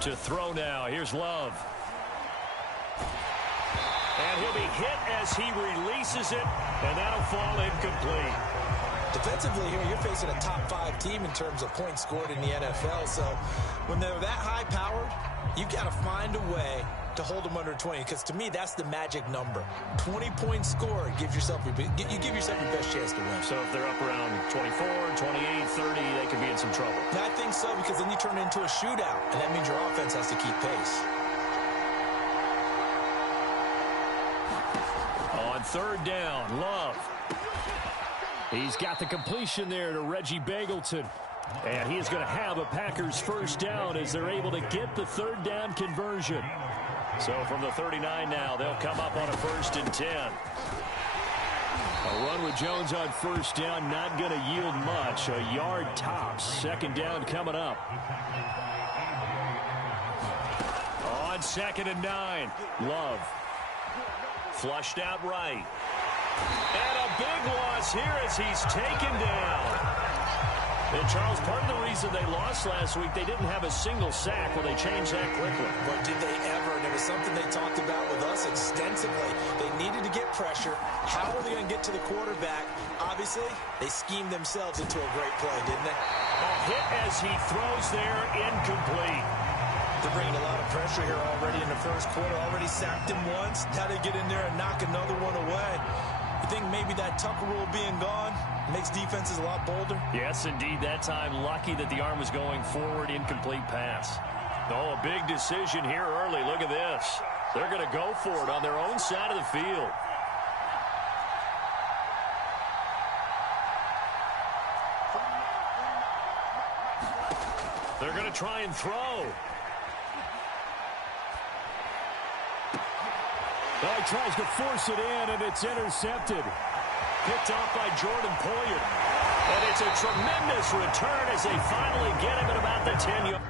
To throw now. Here's Love. And he'll be hit as he releases it, and that'll fall incomplete. Defensively here, you're facing a top-5 team in terms of points scored in the NFL. So when they're that high-powered, you've got to find a way to hold them under 20, because to me, that's the magic number. 20 points scored, you give yourself your best chance to win. So if they're up around 24, 28, 30, they could be in some trouble. I think so, because then you turn it into a shootout, and that means your offense has to keep pace. On third down, Love. He's got the completion there to Reggie Bagleton. And he is going to have a Packers first down as they're able to get the third down conversion. So from the 39 now, they'll come up on a 1st and 10. A run with Jones on first down, not going to yield much. A yard tops. Second down coming up. On 2nd and 9, Love. Flushed out right. And a big loss here as he's taken down. And, Charles, part of the reason they lost last week, they didn't have a single sack. Well, they changed that quickly. But did they ever? And it was something they talked about with us extensively. They needed to get pressure. How are they going to get to the quarterback? Obviously, they schemed themselves into a great play, didn't they? A hit as he throws there, incomplete. They're bringing a lot of pressure here already in the first quarter. Already sacked him once. Now they get in there and knock another one away. You think maybe that Tucker rule being gone makes defenses a lot bolder? Yes, indeed. That time, lucky that the arm was going forward, incomplete pass. Oh, a big decision here early. Look at this. They're going to go for it on their own side of the field. They're going to try and throw. Oh, he tries to force it in, and it's intercepted. Picked off by Jordan Poyer. And it's a tremendous return as they finally get him at about the 10-yard.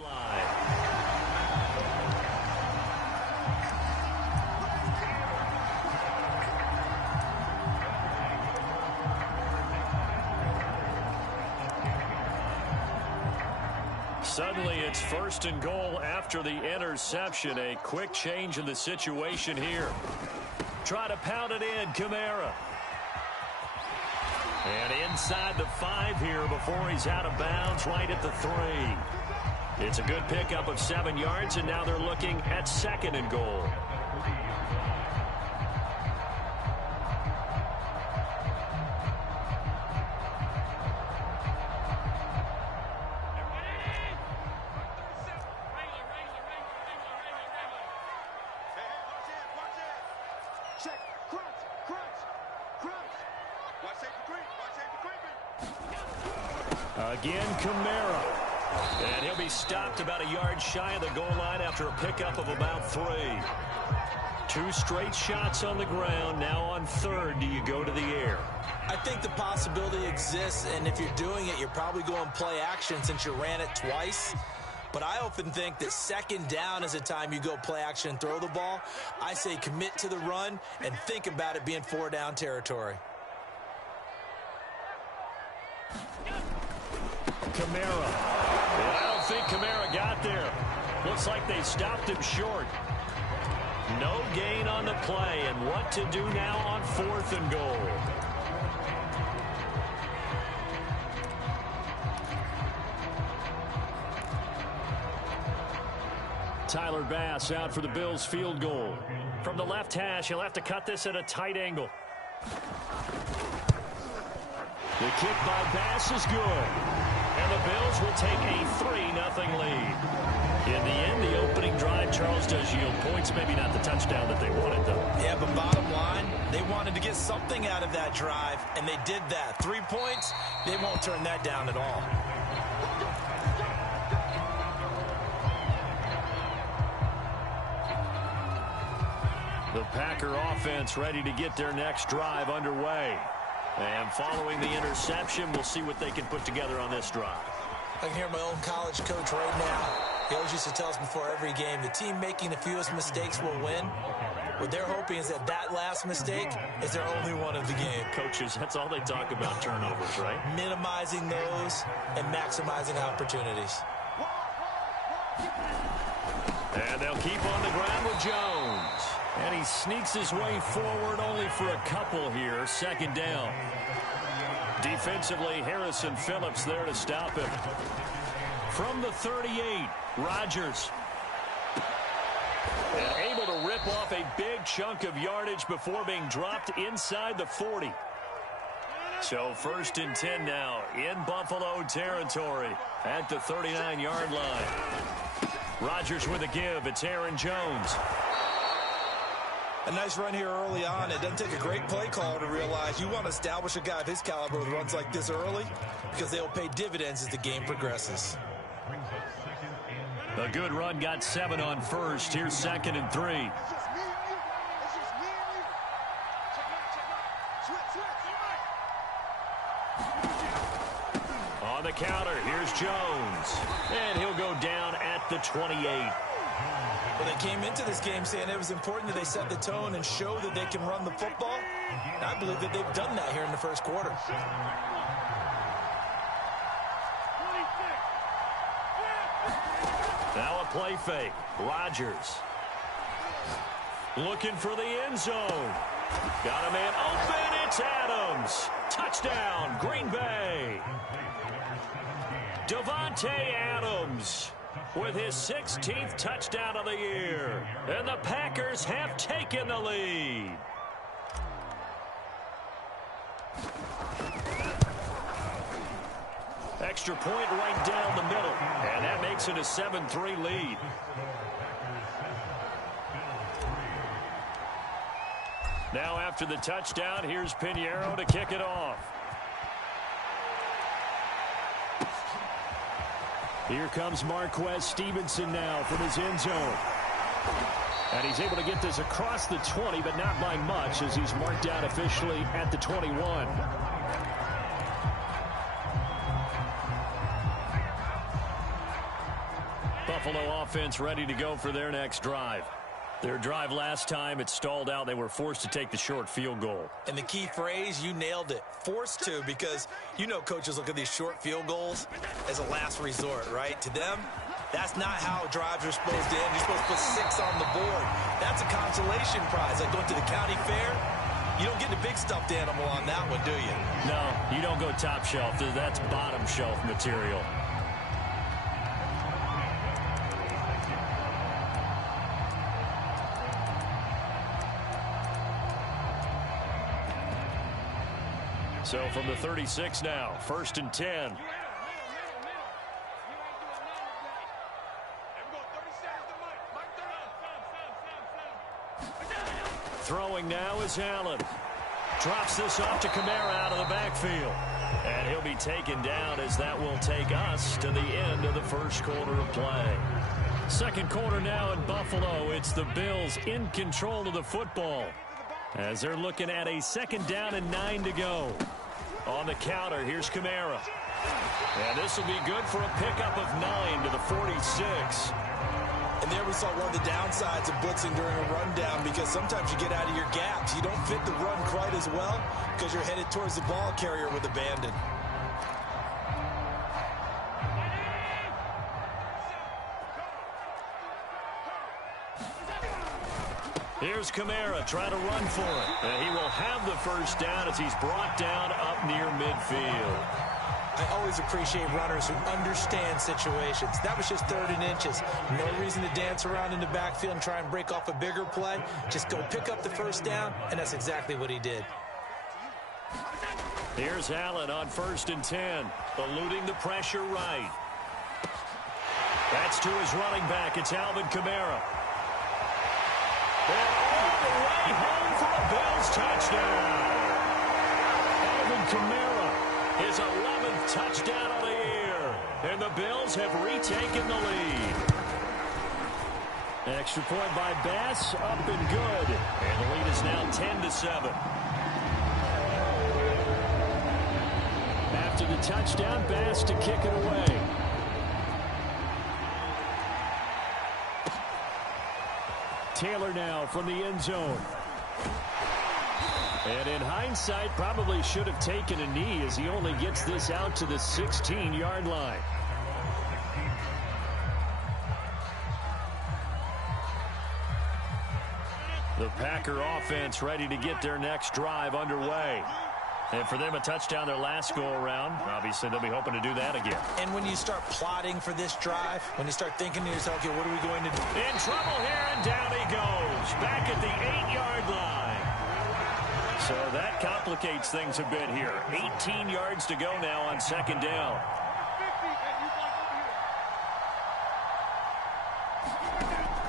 Line. Suddenly it's 1st and goal after the interception. A quick change in the situation here. Try to pound it in, Kamara. And inside the 5 here before he's out of bounds, right at the 3. It's a good pickup of 7 yards, and now they're looking at 2nd and goal. Again, Kamara. And he'll be stopped about a yard shy of the goal line after a pickup of about 3. 2 straight shots on the ground. Now on 3rd, do you go to the air? I think the possibility exists, and if you're doing it, you're probably going play action since you ran it twice. But I often think that 2nd down is a time you go play action and throw the ball. I say commit to the run and think about it being 4-down territory. Kamara. And I don't think Kamara got there. Looks like they stopped him short. No gain on the play, and what to do now on 4th and goal. Tyler Bass out for the Bills field goal. From the left hash, he'll have to cut this at a tight angle. The kick by Bass is good. And the Bills will take a 3-0 lead. In the end, the opening drive turned Charles does yield points, maybe not the touchdown that they wanted, though. Yeah, but bottom line, they wanted to get something out of that drive, and they did that. 3 points, they won't turn that down at all. The Packer offense ready to get their next drive underway. And following the interception, we'll see what they can put together on this drive. I can hear my own college coach right now. He always used to tell us before every game, the team making the fewest mistakes will win. What they're hoping is that that last mistake is their only one of the game. Coaches, that's all they talk about, turnovers, right? Minimizing those and maximizing opportunities. And they'll keep on the ground with Jones. And he sneaks his way forward only for a couple here. Second down. Defensively, Harrison Phillips there to stop him. From the 38, Rodgers. And able to rip off a big chunk of yardage before being dropped inside the 40. So 1st and 10 now in Buffalo territory at the 39-yard line. Rodgers with a give. It's Aaron Jones. A nice run here early on. It doesn't take a great play caller to realize you want to establish a guy of his caliber with runs like this early because they'll pay dividends as the game progresses. A good run got 7 on first. Here's 2nd and 3. On the counter, here's Jones. And he'll go down at the 28. Well, they came into this game saying it was important that they set the tone and show that they can run the football. And I believe that they've done that here in the first quarter. Now a play fake. Rodgers. Looking for the end zone. Got a man open. It's Adams. Touchdown, Green Bay. Davante Adams with his 16th touchdown of the year. And the Packers have taken the lead. Extra point right down the middle. And that makes it a 7-3 lead. Now after the touchdown, here's Pinheiro to kick it off. Here comes Marquez Stevenson now from his end zone. And he's able to get this across the 20, but not by much as he's marked out officially at the 21. Buffalo offense ready to go for their next drive. Their drive last time, it stalled out. They were forced to take the short field goal. And the key phrase, you nailed it, forced to, because you know coaches look at these short field goals as a last resort, right? To them, that's not how drives are supposed to end. You're supposed to put 6 on the board. That's a consolation prize. Like going to the county fair, you don't get the big stuffed animal on that one, do you? No, you don't go top shelf. That's bottom shelf material. So from the 36 now, 1st and 10. Throwing now is Allen. Drops this off to Kamara out of the backfield. And he'll be taken down as that will take us to the end of the first quarter of play. Second quarter now in Buffalo. It's the Bills in control of the football as they're looking at a 2nd down and 9 to go. On the counter, here's Kamara. And this will be good for a pickup of 9 to the 46. And there we saw one of the downsides of blitzing during a rundown, because sometimes you get out of your gaps. You don't fit the run quite as well because you're headed towards the ball carrier with abandon. Here's Kamara trying to run for it. And he will have the first down as he's brought down up near midfield. I always appreciate runners who understand situations. That was just 3rd and inches. No reason to dance around in the backfield and try and break off a bigger play. Just go pick up the first down, and that's exactly what he did. Here's Allen on 1st and 10, eluding the pressure right. That's to his running back. It's Alvin Kamara. And all the way home for a Bills touchdown. Alvin Kamara, his 11th touchdown of the year. And the Bills have retaken the lead. Extra point by Bass, up and good. And the lead is now 10-7. After the touchdown, Bass to kick it away. Taylor now from the end zone. And in hindsight, probably should have taken a knee as he only gets this out to the 16-yard line. The Packer offense ready to get their next drive underway. And for them, a touchdown their last go-around. Obviously, they'll be hoping to do that again. And when you start plotting for this drive, when you start thinking to yourself, okay, what are we going to do? In trouble here, and down he goes. Back at the 8-yard line. So that complicates things a bit here. 18 yards to go now on second down.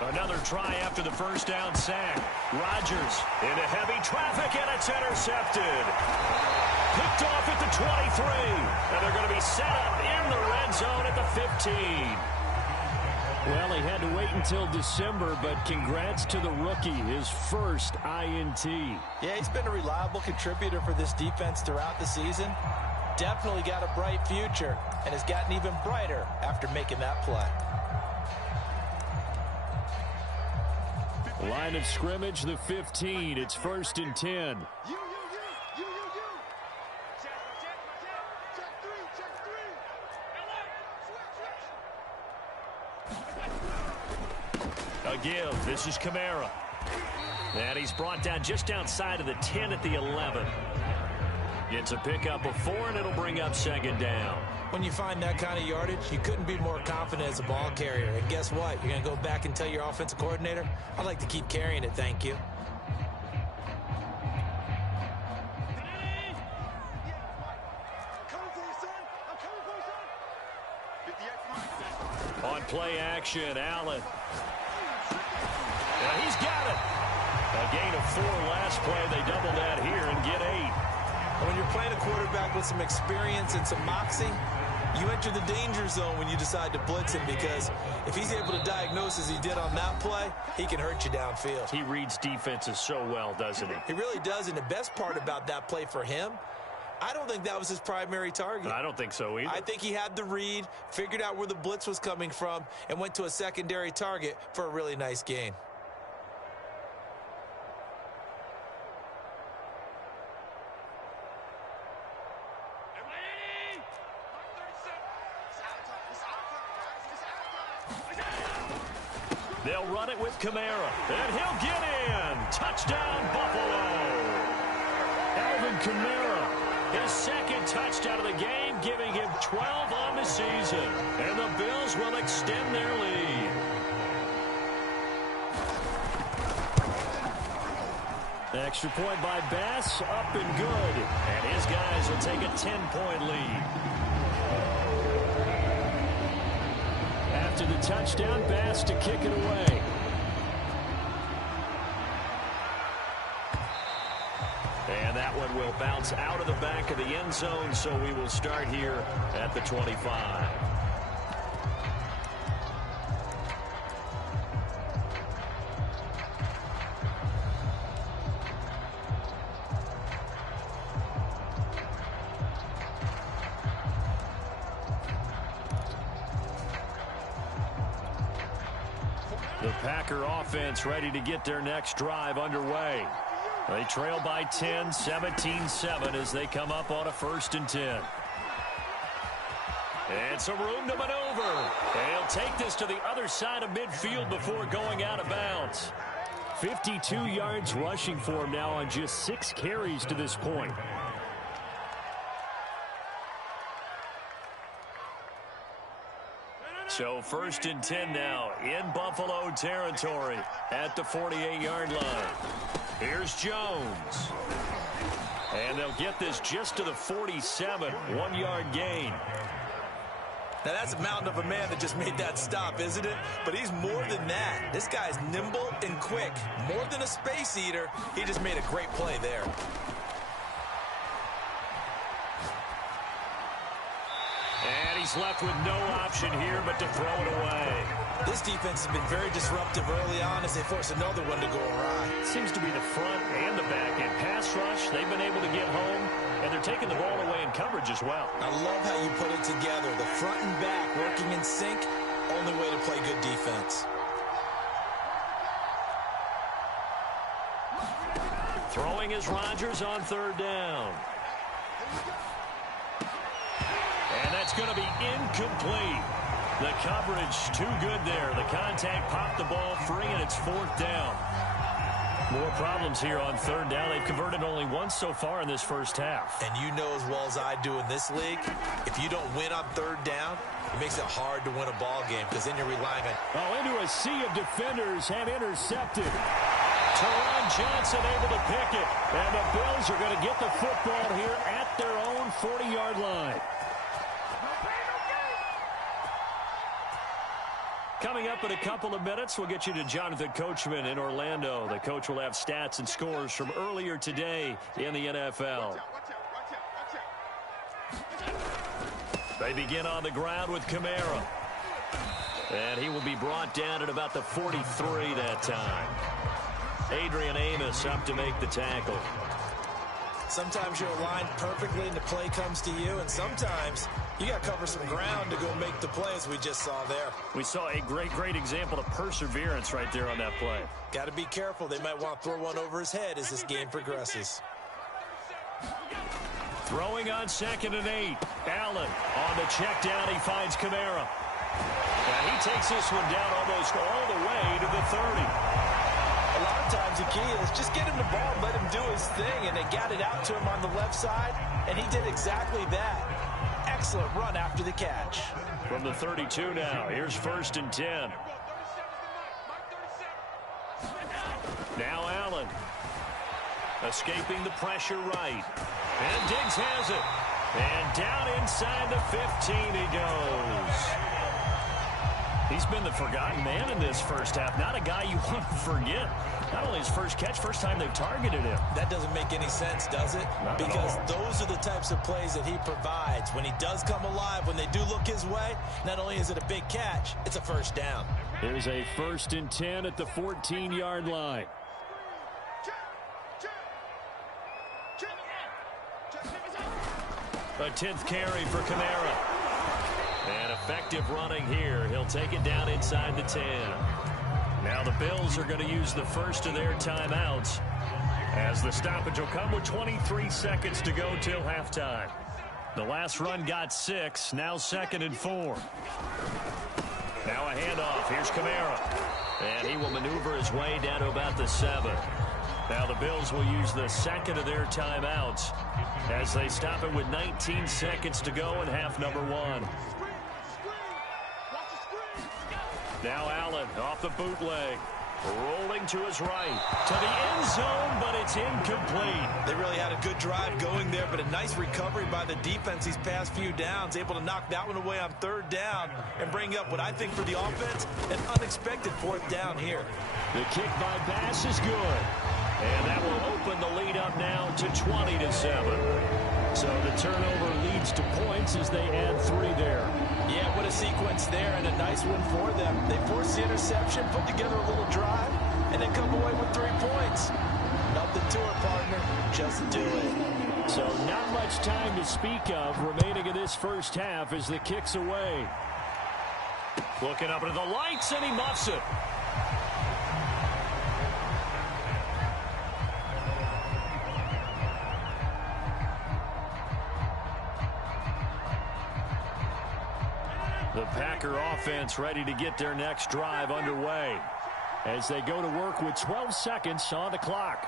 Another try after the first down sack. Rodgers into heavy traffic, and it's intercepted. Picked off at the 23. And they're going to be set up in the red zone at the 15. Well, he had to wait until December, but congrats to the rookie, his first INT. Yeah, he's been a reliable contributor for this defense throughout the season. Definitely got a bright future, and has gotten even brighter after making that play. Line of scrimmage, the 15. It's 1st and 10. A give. This is Kamara. And he's brought down just outside of the 10 at the 11. Gets a pickup of 4, and it'll bring up second down. When you find that kind of yardage, you couldn't be more confident as a ball carrier. And guess what? You're going to go back and tell your offensive coordinator, I'd like to keep carrying it, thank you. On play action, Allen. Yeah, he's got it. A gain of 4 last play. They double that here and get 8. When you're playing a quarterback with some experience and some moxie, you enter the danger zone when you decide to blitz him, because if he's able to diagnose as he did on that play, he can hurt you downfield. He reads defenses so well, doesn't he? He really does, and the best part about that play for him, I don't think that was his primary target. I don't think so either. I think he had the read, figured out where the blitz was coming from, and went to a secondary target for a really nice gain. They'll run it with Kamara, and he'll get in. Touchdown, Buffalo. Alvin Kamara, his second touchdown of the game, giving him 12 on the season. And the Bills will extend their lead. Extra point by Bass, up and good. And his guys will take a 10-point lead. After the touchdown, Bass to kick it away. And that one will bounce out of the back of the end zone, so we will start here at the 25. The Packer offense ready to get their next drive underway. They trail by 10, 17-7 as they come up on a 1st and 10. And some room to maneuver. They'll take this to the other side of midfield before going out of bounds. 52 yards rushing for him now on just 6 carries to this point. So 1st and 10 now in Buffalo territory at the 48-yard line. Here's Jones. And they'll get this just to the 47, 1-yard gain. Now, that's a mountain of a man that just made that stop, isn't it? But he's more than that. This guy's nimble and quick. More than a space eater, he just made a great play there. And he's left with no option here but to throw it away. This defense has been very disruptive early on as they force another one to go awry. Seems to be the front and the back end pass rush. They've been able to get home, and they're taking the ball away in coverage as well. I love how you put it together. The front and back working in sync, only way to play good defense. Throwing is Rodgers on third down. And that's going to be incomplete. The coverage too good there. The contact popped the ball free, and it's fourth down. More problems here on third down. They've converted only once so far in this first half. And you know as well as I do in this league, if you don't win on third down, it makes it hard to win a ball game because then you're relying on... Oh, into a sea of defenders and intercepted. Teron Johnson able to pick it. And the Bills are going to get the football here at their own 40-yard line. Coming up in a couple of minutes, we'll get you to Jonathan Coachman in Orlando. The coach will have stats and scores from earlier today in the NFL. They begin on the ground with Kamara. And he will be brought down at about the 43 that time. Adrian Amos up to make the tackle. Sometimes you're aligned perfectly and the play comes to you, and sometimes you got to cover some ground to go make the play, as we just saw there. We saw a great example of perseverance right there on that play. Got to be careful. They might want to throw one over his head as this game progresses. Throwing on 2nd and 8. Allen on the check down. He finds Kamara. And he takes this one down almost all the way to the 30. A lot of times the key is just get him the ball, let him do his thing, and they got it out to him on the left side, and he did exactly that. Excellent run after the catch. From the 32 now, here's 1st and 10. Now Allen. Escaping the pressure right. And Diggs has it. And down inside the 15 he goes. He's been the forgotten man in this first half. Not a guy you want to forget. Not only his first catch, first time they've targeted him. That doesn't make any sense, does it? Because those are the types of plays that he provides. When he does come alive, when they do look his way, not only is it a big catch, it's a first down. Here's a 1st and 10 at the 14-yard line. A 10th carry for Kamara. And effective running here. He'll take it down inside the 10. Now the Bills are going to use the first of their timeouts, as the stoppage will come with 23 seconds to go till halftime. The last run got 6. Now 2nd and 4. Now a handoff. Here's Kamara. And he will maneuver his way down to about the 7. Now the Bills will use the second of their timeouts as they stop it with 19 seconds to go in half number 1. Now Allen off the bootleg. Rolling to his right. To the end zone, but it's incomplete. They really had a good drive going there, but a nice recovery by the defense these past few downs. Able to knock that one away on 3rd down and bring up what I think for the offense, an unexpected 4th down here. The kick by Bass is good. And that will open the lead up now to 20-7. So the turnover leads to points as they add 3 there. Yeah, what a sequence there, and a nice one for them. They forced the interception, put together a little drive, and then come away with 3 points. Nothing to it, partner. Just do it. So not much time to speak of remaining in this first half as the kick's away. Looking up into the lights, and he muffs it. The Packer offense ready to get their next drive underway as they go to work with 12 seconds on the clock.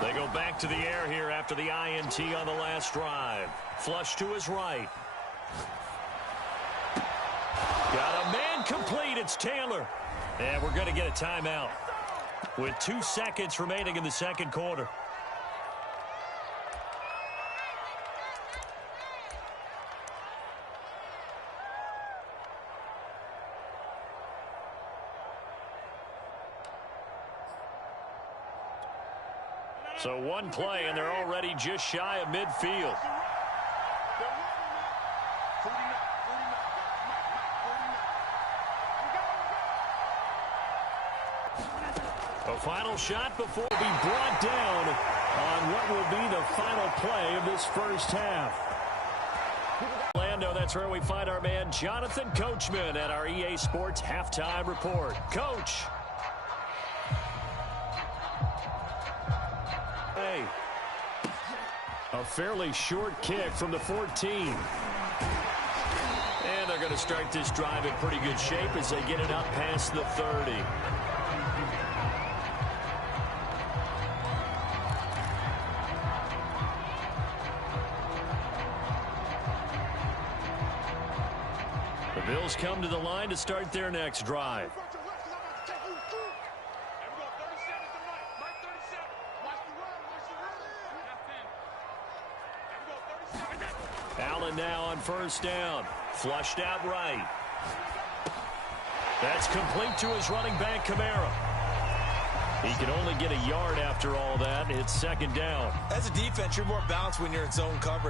They go back to the air here after the INT on the last drive. Flush to his right. Got a man complete. It's Taylor. And we're going to get a timeout with 2 seconds remaining in the second quarter. So one play, and they're already just shy of midfield. A final shot before be brought down on what will be the final play of this first half. Orlando, that's where we find our man Jonathan Coachman at our EA Sports Halftime Report. Coach. Hey. A fairly short kick from the 14. And they're going to start this drive in pretty good shape as they get it up past the 30. The Bills come to the line to start their next drive. Allen now on first down. Flushed out right. That's complete to his running back, Kamara. He can only get a yard after all that. It's second down. As a defense, you're more balanced when you're in zone coverage.